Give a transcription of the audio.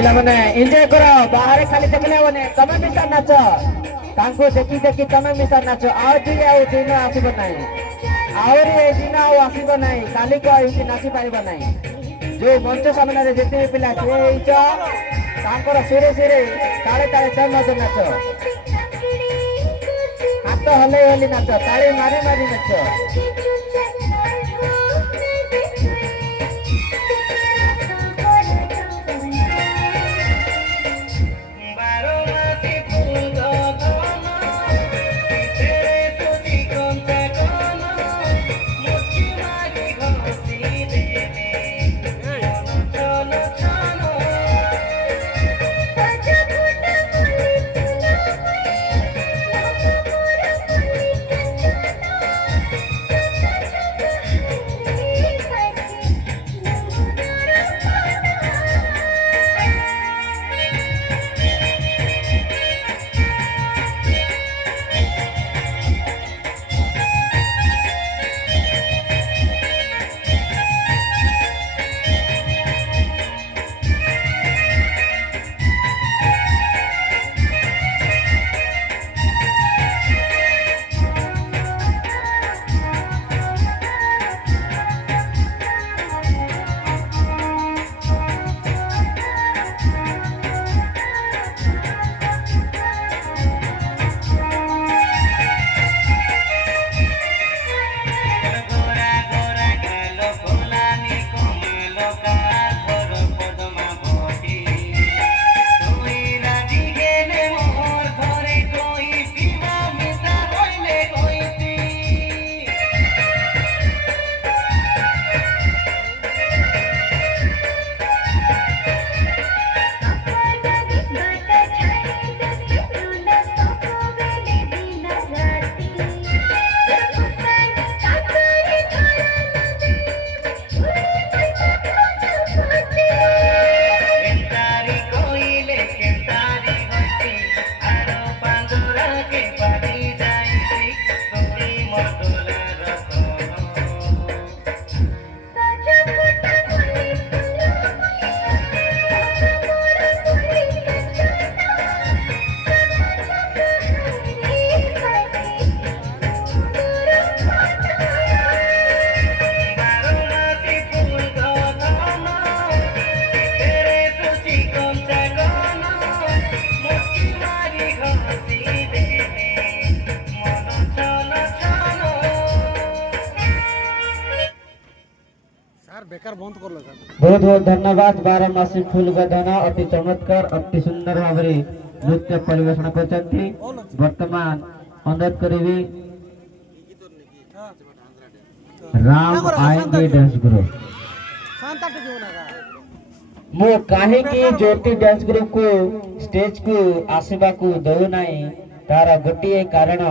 पिला माने एंजॉय करो बाहर खाली देखले बने तमे मिसा नाच तांको देखि देखि तमे मिसा नाच आ दिन आसीब नाही आउरी ए दिन आसीब नाही काली को एठी नाची पारिबो नाही जो मंच सामने रे जेते पिला छे इचा तांकर सिरे सिरे ताळे ताळे तम मत नाच हाथ हले हले नाच ताळे मारी मारी नाच बहुत बहुत धन्यवाद बारमासी फूल बदना अति चमत्कार अति सुंदर भाव नृत्य परिवेषण करछंती वर्तमान अनुरोध करिवि राम आएंगे डांस ग्रुप मो काहे की ज्योति डांस ग्रुप को स्टेज को आसीबा को दउ नाही तारा गोटिए कारण